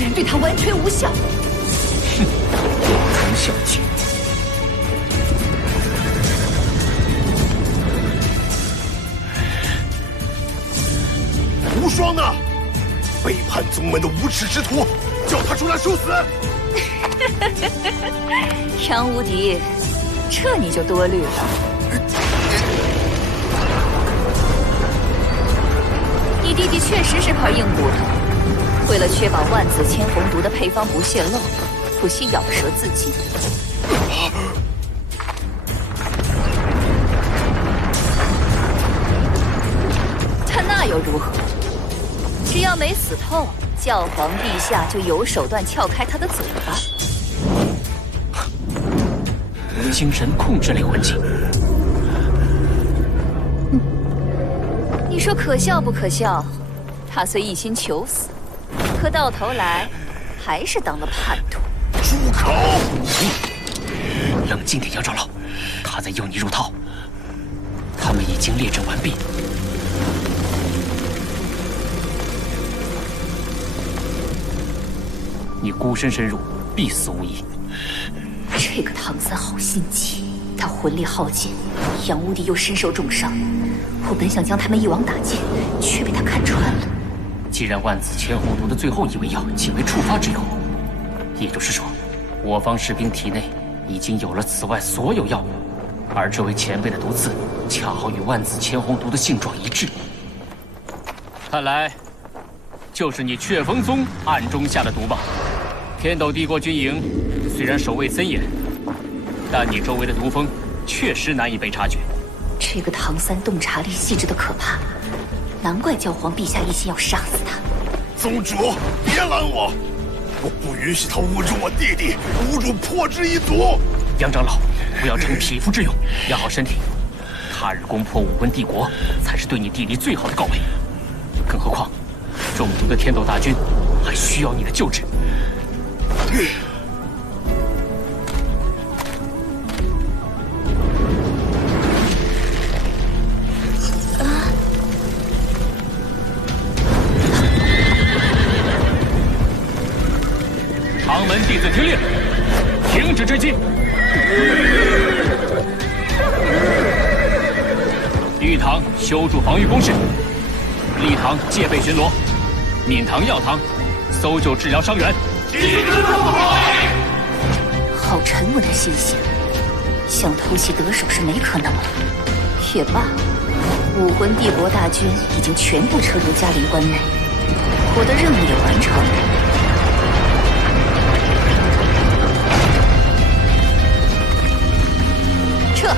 居然对他完全无效。哼，果然小气。无双呢？背叛宗门的无耻之徒，叫他出来受死！杨无敌，这你就多虑了。你弟弟确实是块硬骨头，为了确保万紫千红毒的配方不泄漏，不惜咬舌自尽。他那又如何？只要没死透，教皇陛下就有手段撬开他的嘴巴。精神控制类魂技。你说可笑不可笑？他虽一心求死，可到头来还是当了叛徒。住口！冷静点，杨长老，他在诱你入套。他们已经列阵完毕。你孤身深入，必死无疑。这个唐三好心机，他魂力耗尽，杨无敌又身受重伤。我本想将他们一网打尽，却被他看穿了。既然万紫千红毒的最后一味药仅为触发之用，也就是说，我方士兵体内已经有了此外所有药物，而这位前辈的毒刺恰好与万紫千红毒的性状一致。看来，就是你雀峰宗暗中下的毒吧？天斗帝国军营虽然守卫森严，但你周围的毒风确实难以被察觉。这个唐三洞察力细致的可怕，难怪教皇陛下一心要杀死他。宗主，别拦我！我不允许他侮辱我弟弟，侮辱破之一族。杨长老，不要逞匹夫之勇，养好身体。他日攻破武魂帝国，才是对你弟弟最好的告慰。更何况，中毒的天斗大军还需要你的救治。唐门弟子听令，停止追击。玉堂修筑防御工事，立堂戒备巡逻，闵堂、药堂搜救治疗伤员。好沉稳的心性，想偷袭得手是没可能了。也罢，武魂帝国大军已经全部撤入嘉陵关内，我的任务也完成了。撤！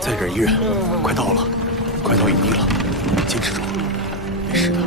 再忍一忍，快到了，快到营地了，坚持住，没事的。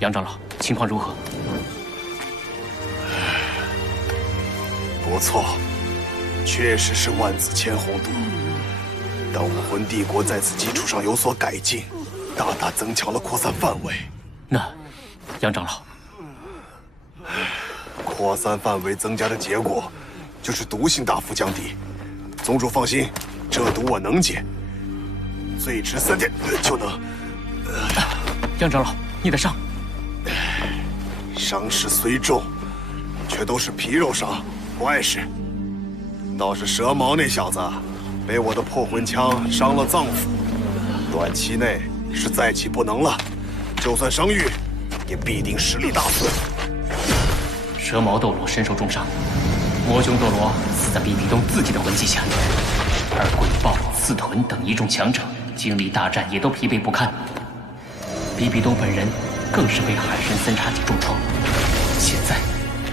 杨长老，情况如何？不错，确实是万紫千红毒。但武魂帝国在此基础上有所改进，大大增强了扩散范围。那，杨长老，扩散范围增加的结果，就是毒性大幅降低。宗主放心，这毒我能解，最迟3天就能。杨长老，你的伤？伤势虽重，却都是皮肉伤，不碍事。倒是蛇矛那小子，被我的破魂枪伤了脏腑，短期内是再起不能了，就算伤愈，也必定实力大损。蛇矛斗罗身受重伤，魔熊斗罗死在比比东自己的魂技下，而鬼豹、刺豚等一众强者经历大战也都疲惫不堪。比比东本人更是被海神三叉戟重创，现在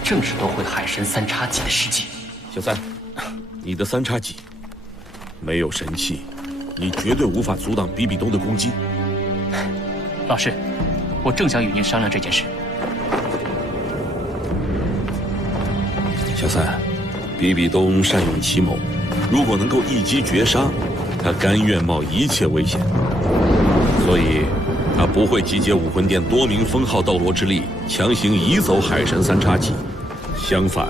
正是夺回海神三叉戟的时机。小三，你的三叉戟没有神器，你绝对无法阻挡比比东的攻击。老师，我正想与您商量这件事。小三，比比东善用奇谋，如果能够一击绝杀，他甘愿冒一切危险，所以他不会集结武魂殿多名封号斗罗之力强行移走海神三叉戟，相反，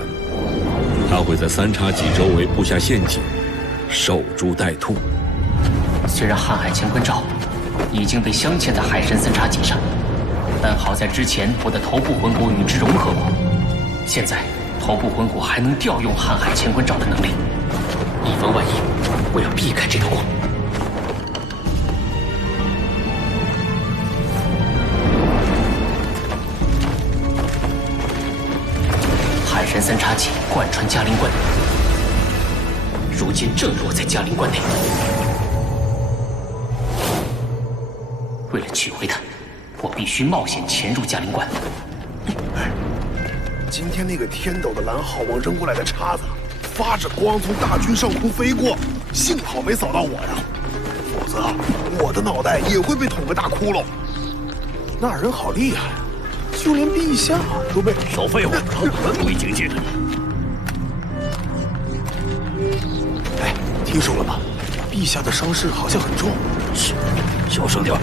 他会在三叉戟周围布下陷阱，守株待兔。虽然瀚海乾坤罩已经被镶嵌在海神三叉戟上，但好在之前我的头部魂骨与之融合过，现在头部魂骨还能调用瀚海乾坤罩的能力，以防万一，我要避开这道光。海神三叉戟贯穿嘉陵关，如今正落在嘉陵关内。为了取回它，我必须冒险潜入嘉陵关。今天那个天斗的蓝浩王扔过来的叉子，发着光从大军上空飞过，幸好没扫到我呀，否则我的脑袋也会被捅个大窟窿。那人好厉害啊，就连陛下都被……少废话，注意警戒。哎，听说了吗？陛下的伤势好像很重。是，小声点，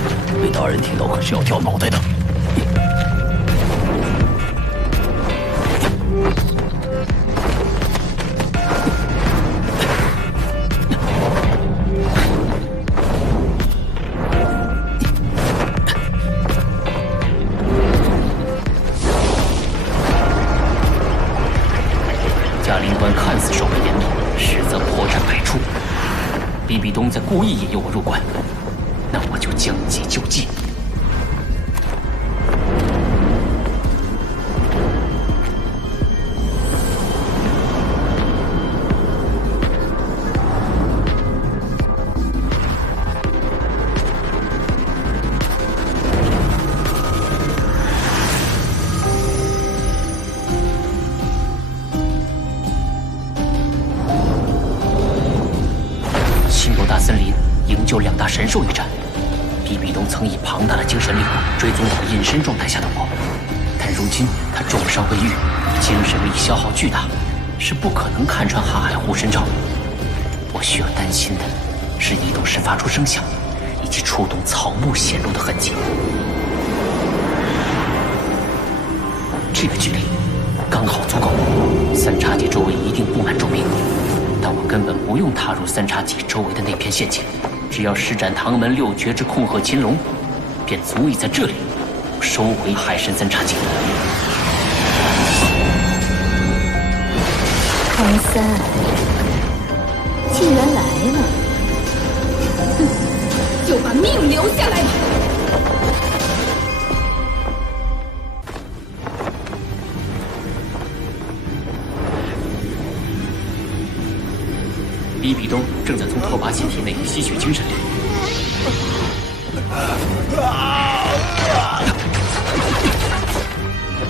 被大人听到可是要掉脑袋的。嘉陵关看似守卫严密，实则破绽百出。比比东在故意引诱我入关，那我就将计就计。森林营救两大神兽一战，比比东曾以庞大的精神力追踪到隐身状态下的我，但如今他重伤未愈，精神力消耗巨大，是不可能看穿瀚海护身罩。我需要担心的是移动时发出声响，以及触动草木显露的痕迹。这个距离刚好足够，三叉戟周围一定布满重兵。但我根本不用踏入三叉戟周围的那片陷阱，只要施展唐门六绝之控鹤擒龙，便足以在这里收回海神三叉戟。唐三，既然来了，就把命留下来吧。比比东正在从拓跋希体内吸取精神力，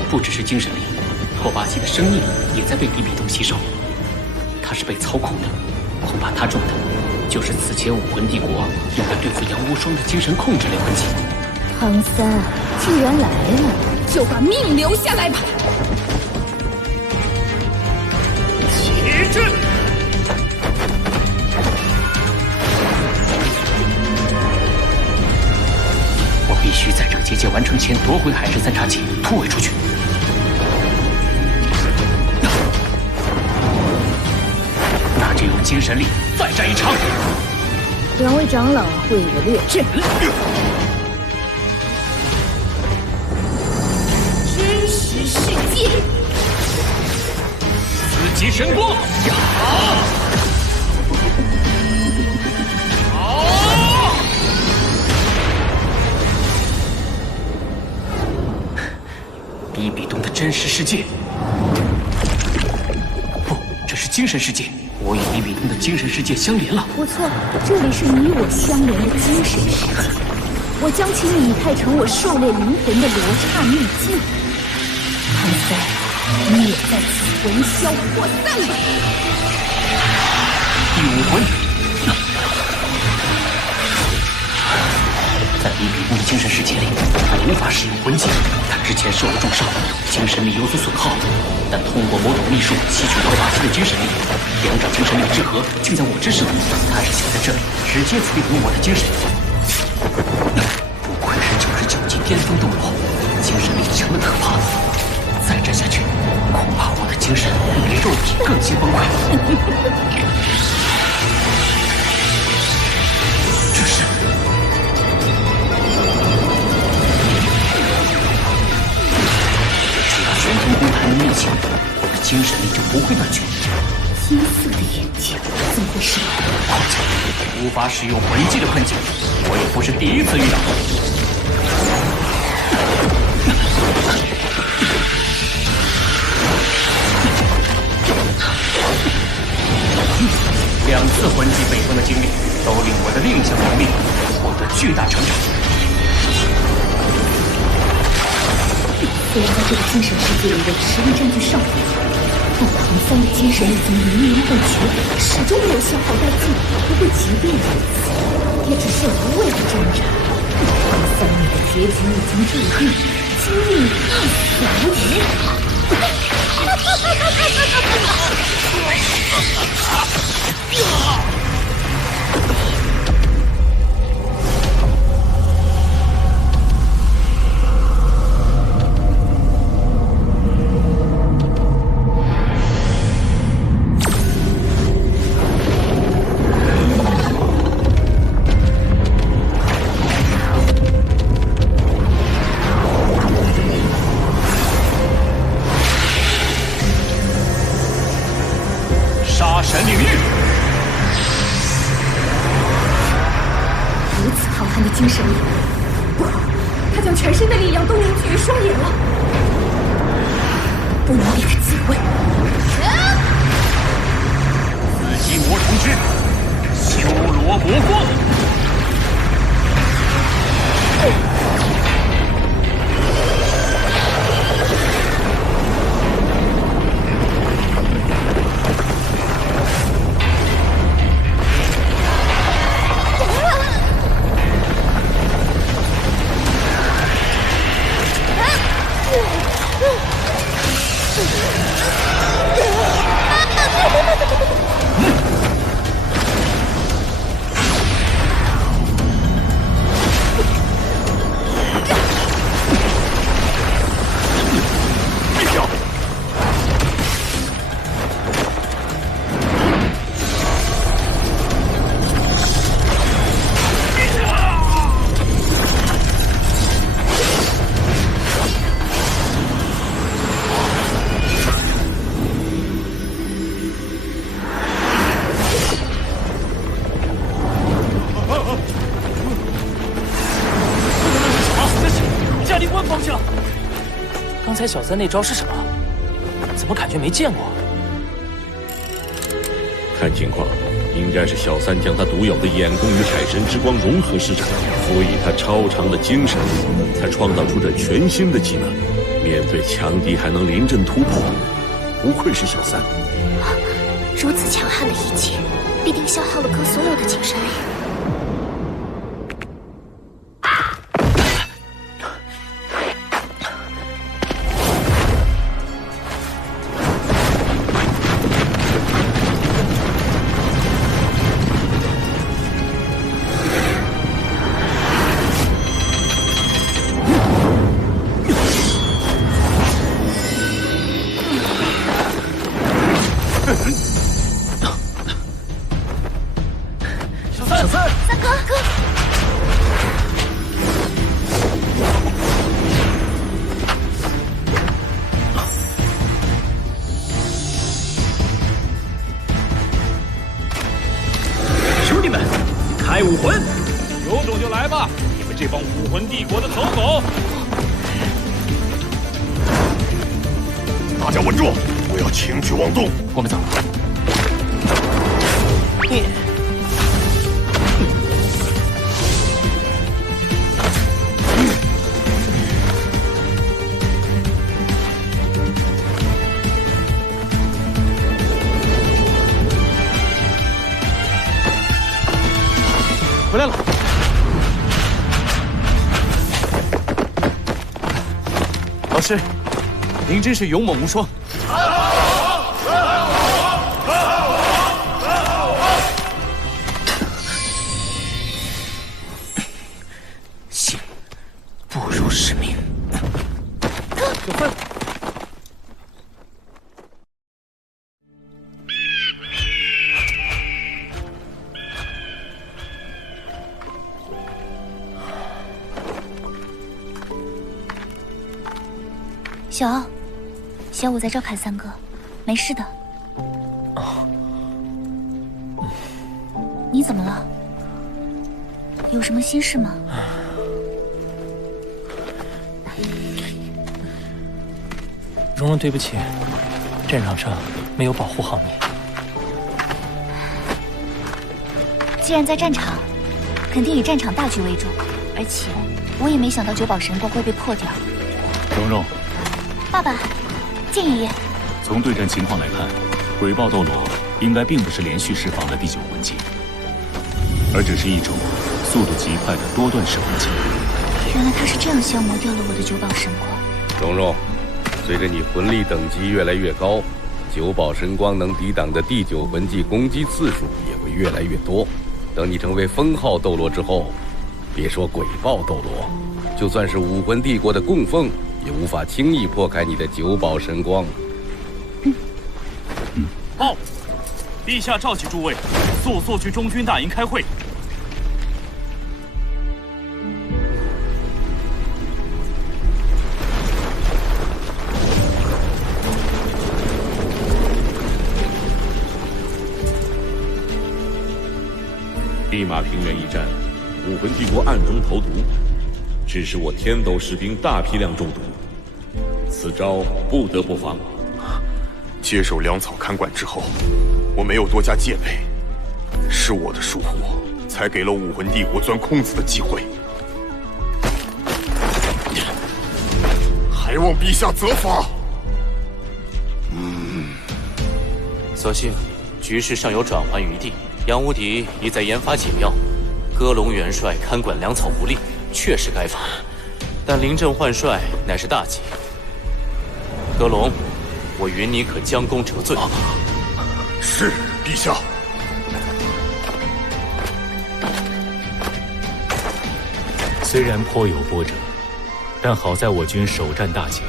不只是精神力，拓跋希的生命力也在被比比东吸收。他是被操控的，恐怕他中的就是此前武魂帝国用来对付杨无双的精神控制类魂技。唐三，既然来了，就把命留下来吧。起阵！必须在这个结界完成前夺回海神三叉戟，突围出去。那就用精神力再战一场。两位长老为我列阵。真实世界，四级神光，世界。不，这是精神世界。我与比比东的精神世界相连了。不错，这里是你我相连的精神世界。我将其拟态成我狩猎灵魂的罗刹秘境。唐三，你也在此魂消魄散吧。第五魂。在比比东的精神世界里，他无法使用魂技。他之前受了重伤，精神力有所损耗，但通过某种秘术吸取拓跋希的精神力，两者精神力之和竟在我之手。他是想在这里直接摧毁我的精神力。不愧是99级巅峰斗罗，精神力强得可怕。再战下去，恐怕我的精神比肉体更先崩溃。这是。玄通公还能逆境，我的精神力就不会断绝。金色的眼睛，怎么回事？况且无法使用魂技的困境，我也不是第一次遇到。2次魂技被封的经历，都令我的另一项能力获得巨大成长。虽然在这个精神世界里我的实力占据上风，但唐三的精神力怎么源源不绝，始终没有消耗殆尽。不过即便如此，也只是无谓的挣扎。唐三，你的结局已经注定，今日必死无疑。精神力，不好！他将全身的力量都凝聚于双眼了，不能给他机会。紫极魔虫之修罗魔光。刚才小三那招是什么？怎么感觉没见过？看情况，应该是小三将他独有的眼功与海神之光融合施展，所以他超长的精神力才创造出这全新的技能。面对强敌还能临阵突破，不愧是小三。如此强悍的一击，必定消耗了哥所有的精神力。武魂，有种就来吧！你们这帮武魂帝国的走狗！大家稳住，不要轻举妄动。我们走。回来了。老师，您真是勇猛无双。信不如使命。小芬。小奥，小五在这砍三哥，没事的。你怎么了？有什么心事吗？蓉蓉，对不起，战场上没有保护好你。既然在战场，肯定以战场大局为重，而且我也没想到九宝神光会被破掉。蓉蓉。爸爸，剑爷爷。从对战情况来看，鬼豹斗罗应该并不是连续释放的第9魂技，而只是一种速度极快的多段式魂技。原来他是这样消磨掉了我的九宝神光。蓉蓉，随着你魂力等级越来越高，九宝神光能抵挡的第9魂技攻击次数也会越来越多。等你成为封号斗罗之后，别说鬼豹斗罗，就算是武魂帝国的供奉，也无法轻易破开你的九宝神光。报，陛下召集诸位，速去中军大营开会。立马平原一战，武魂帝国暗中投毒，致使我天斗士兵大批量中毒。此招不得不防。接手粮草看管之后，我没有多加戒备，是我的疏忽，才给了武魂帝国钻空子的机会。还望陛下责罚。所幸局势尚有转圜余地，杨无敌已在研发解药。歌龙元帅看管粮草不力，确实该罚，但临阵换帅乃是大忌。歌龙，我允你可将功折罪。是，陛下。虽然颇有波折，但好在我军首战大捷。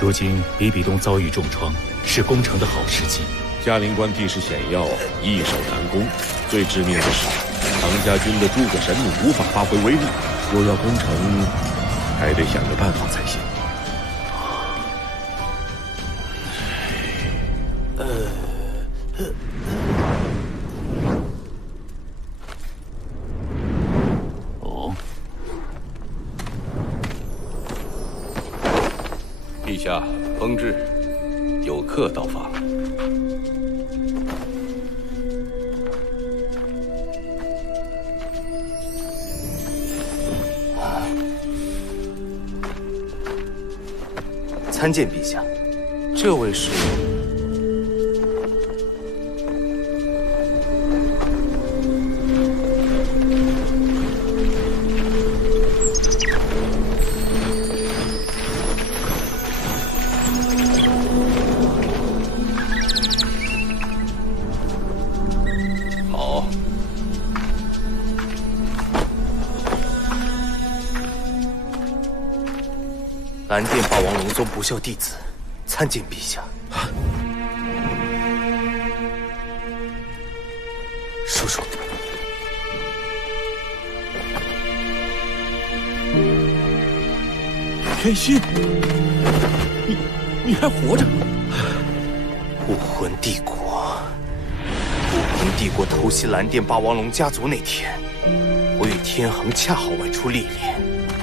如今比比东遭遇重创，是攻城的好时机。嘉陵关地势险要，易守难攻。最致命的是，唐家军的诸葛神弩无法发挥威力，若要攻城，还得想个办法才行。陛下，烹制，有客到访。参见陛下，这位是。好。蓝电霸王龙宗不孝弟子，参见陛下。叔叔，天心，你还活着？武魂帝国，武魂帝国偷袭蓝电霸王龙家族那天，我与天恒恰好外出历练。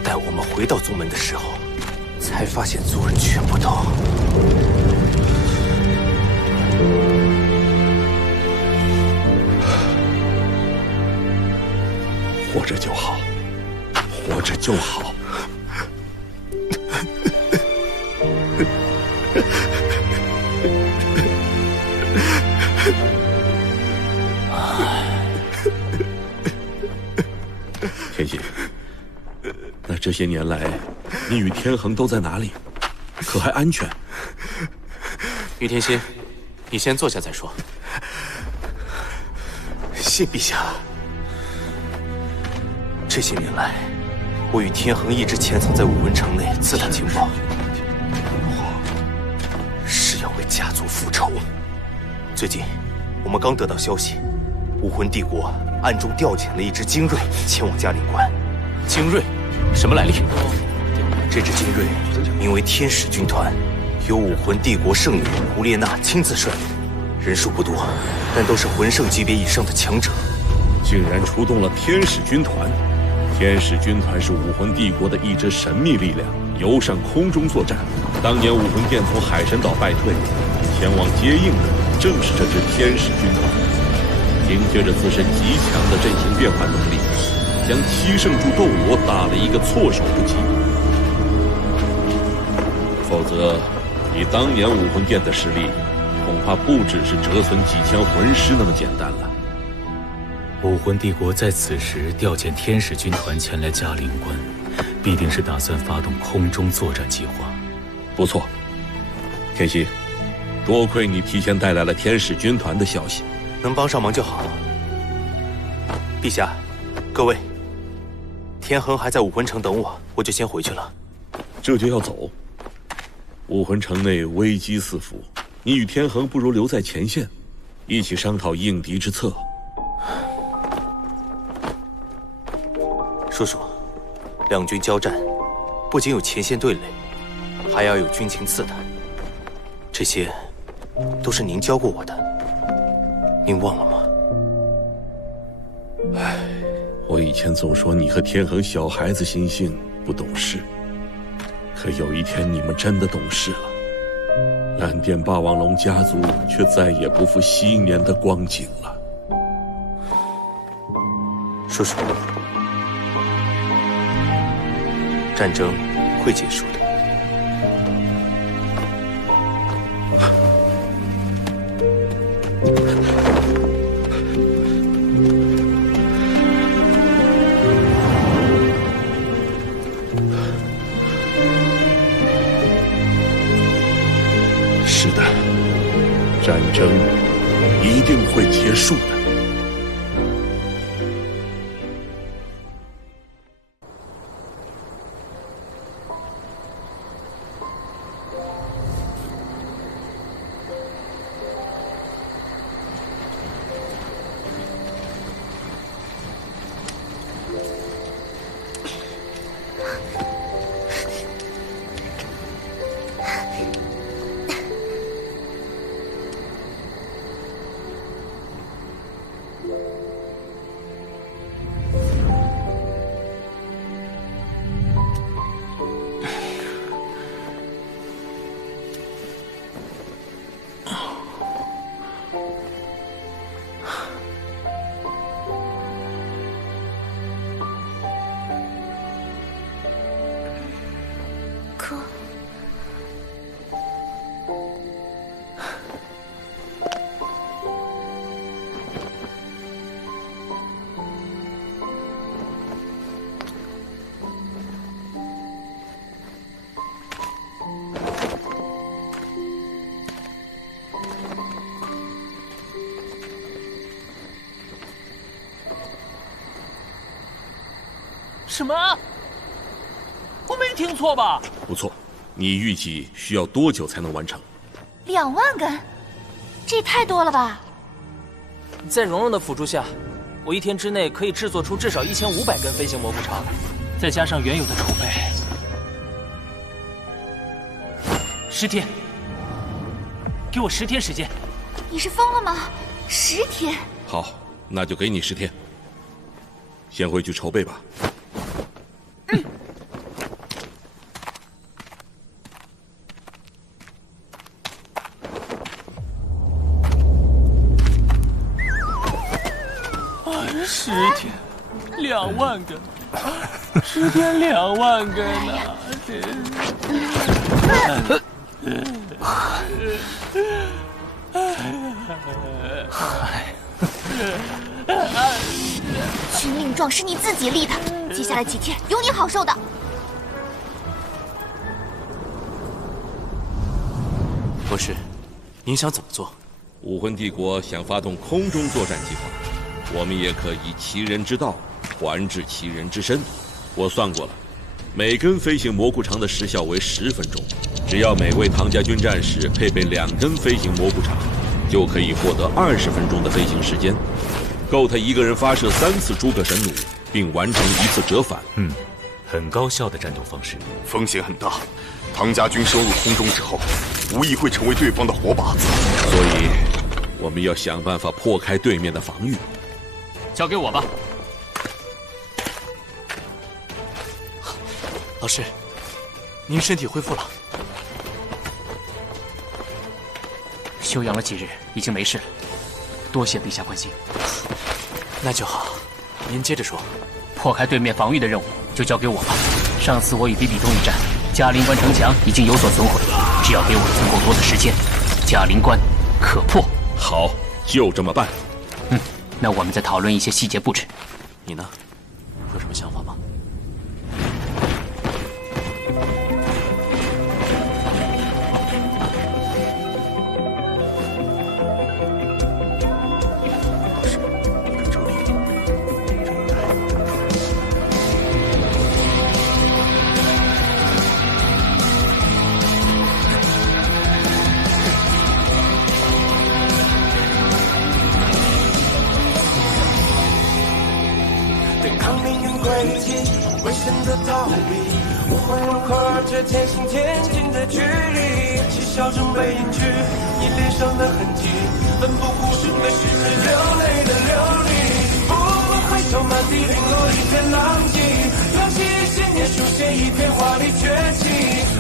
待我们回到宗门的时候，才发现族人全部都活着就好，活着就好。天心，那这些年来，你与天恒都在哪里？可还安全？于天心，你先坐下再说。谢陛下。这些年来，我与天恒一直潜藏在武魂城内刺探情报，是要为家族复仇。最近，我们刚得到消息，武魂帝国暗中调遣了一支精锐前往嘉陵关。精锐，什么来历？这支精锐名为天使军团，由武魂帝国圣女胡列娜亲自率领，人数不多，但都是魂圣级别以上的强者。竟然出动了天使军团！天使军团是武魂帝国的一支神秘力量，游上空中作战。当年武魂殿从海神岛败退，前往接应的正是这支天使军团。凭借着自身极强的阵型变换能力，将七圣柱斗罗打了一个措手不及。否则，以当年武魂殿的实力，恐怕不只是折损几千魂师那么简单了。武魂帝国在此时调遣天使军团前来嘉陵关，必定是打算发动空中作战计划。不错，天心，多亏你提前带来了天使军团的消息，能帮上忙就好。陛下，各位，天恒还在武魂城等我，我就先回去了。这就要走？武魂城内危机四伏，你与天恒不如留在前线，一起商讨应敌之策。叔叔，两军交战，不仅有前线对垒，还要有军情刺探，这些都是您教过我的，您忘了吗？唉，我以前总说你和天恒小孩子心性，不懂事，可有一天你们真的懂事了，蓝电霸王龙家族却再也不复昔年的光景了。叔叔，战争会结束的。是的，战争一定会结束的。什么？我没听错吧？不错，你预计需要多久才能完成？2万根，这也太多了吧！在蓉蓉的辅助下，我1天之内可以制作出至少1500根飞行蘑菇巢来，再加上原有的储备，10天。给我10天时间。你是疯了吗？10天？好，那就给你10天。先回去筹备吧。10天， 2万根，10天2万根呢！军令状是你自己立的，接下来几天有你好受的。博士，您想怎么做？武魂帝国想发动空中作战计划，我们也可以其人之道还治其人之身。我算过了，每根飞行蘑菇肠的时效为10分钟，只要每位唐家军战士配备2根飞行蘑菇肠，就可以获得20分钟的飞行时间，够他一个人发射3次诸葛神弩，并完成1次折返。很高效的战斗方式。风险很大，唐家军升入空中之后，无疑会成为对方的活靶子。所以，我们要想办法破开对面的防御。交给我吧。老师，您身体恢复了，休养了几日，已经没事了。多谢陛下关心。那就好。您接着说。破开对面防御的任务就交给我吧。上次我与比比东一战，嘉陵关城墙已经有所损毁，只要给我足够多的时间，嘉陵关可破。好，就这么办。那我们再讨论一些细节布置。你呢？有什么想法吗？危险的逃避，无魂融合着渐行渐近的距离，嬉笑中被隐去你脸上的痕迹，奋不顾身的是流泪的流离，不问回头，满地零落一片狼藉，扬起信念书写一片华丽崛起，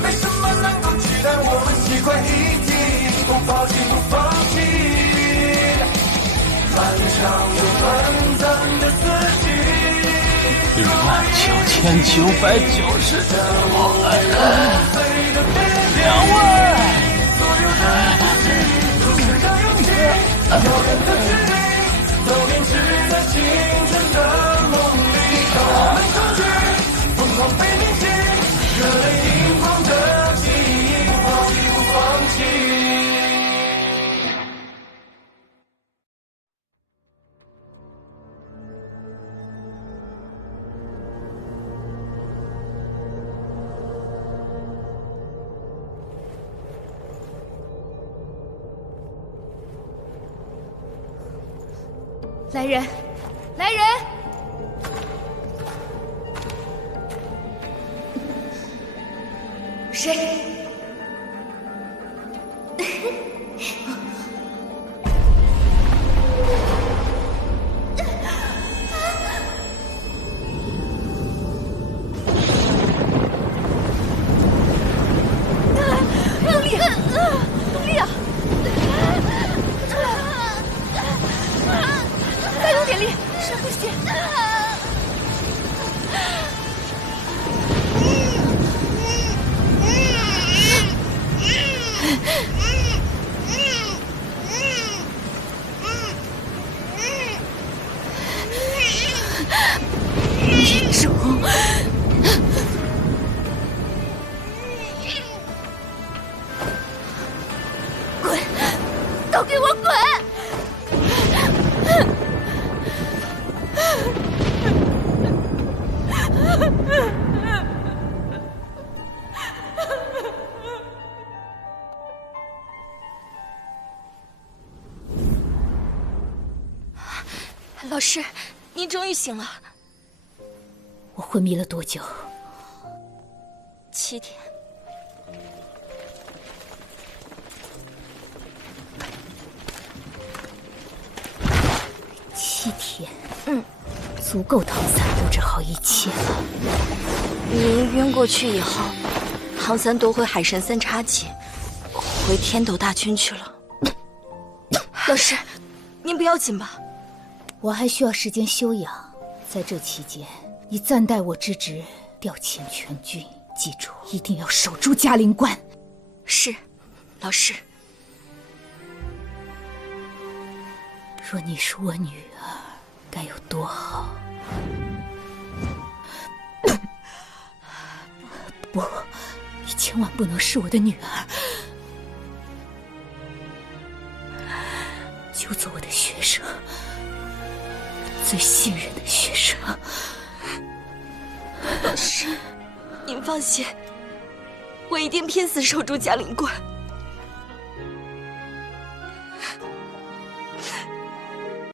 没什么能够取代我们七块一体，不抛弃不放弃，漫长又短暂的四季。29990，2来人，来人！谁？用力，用力啊！再用点力，深呼吸。一种，滚！都给我滚！老师，您终于醒了。我昏迷了多久？7天。7天，足够唐三布置好一切了。您晕过去以后，唐三夺回海神3叉戟，回天斗大军去了。老师，您不要紧吧？我还需要时间休养，在这期间，你暂代我之职，调遣全军。记住，一定要守住嘉陵关。是，老师。若你是我女儿，该有多好！不，你千万不能是我的女儿。就做我的学生，最信任的学生。老师，您放心，我一定拼死守住嘉陵关。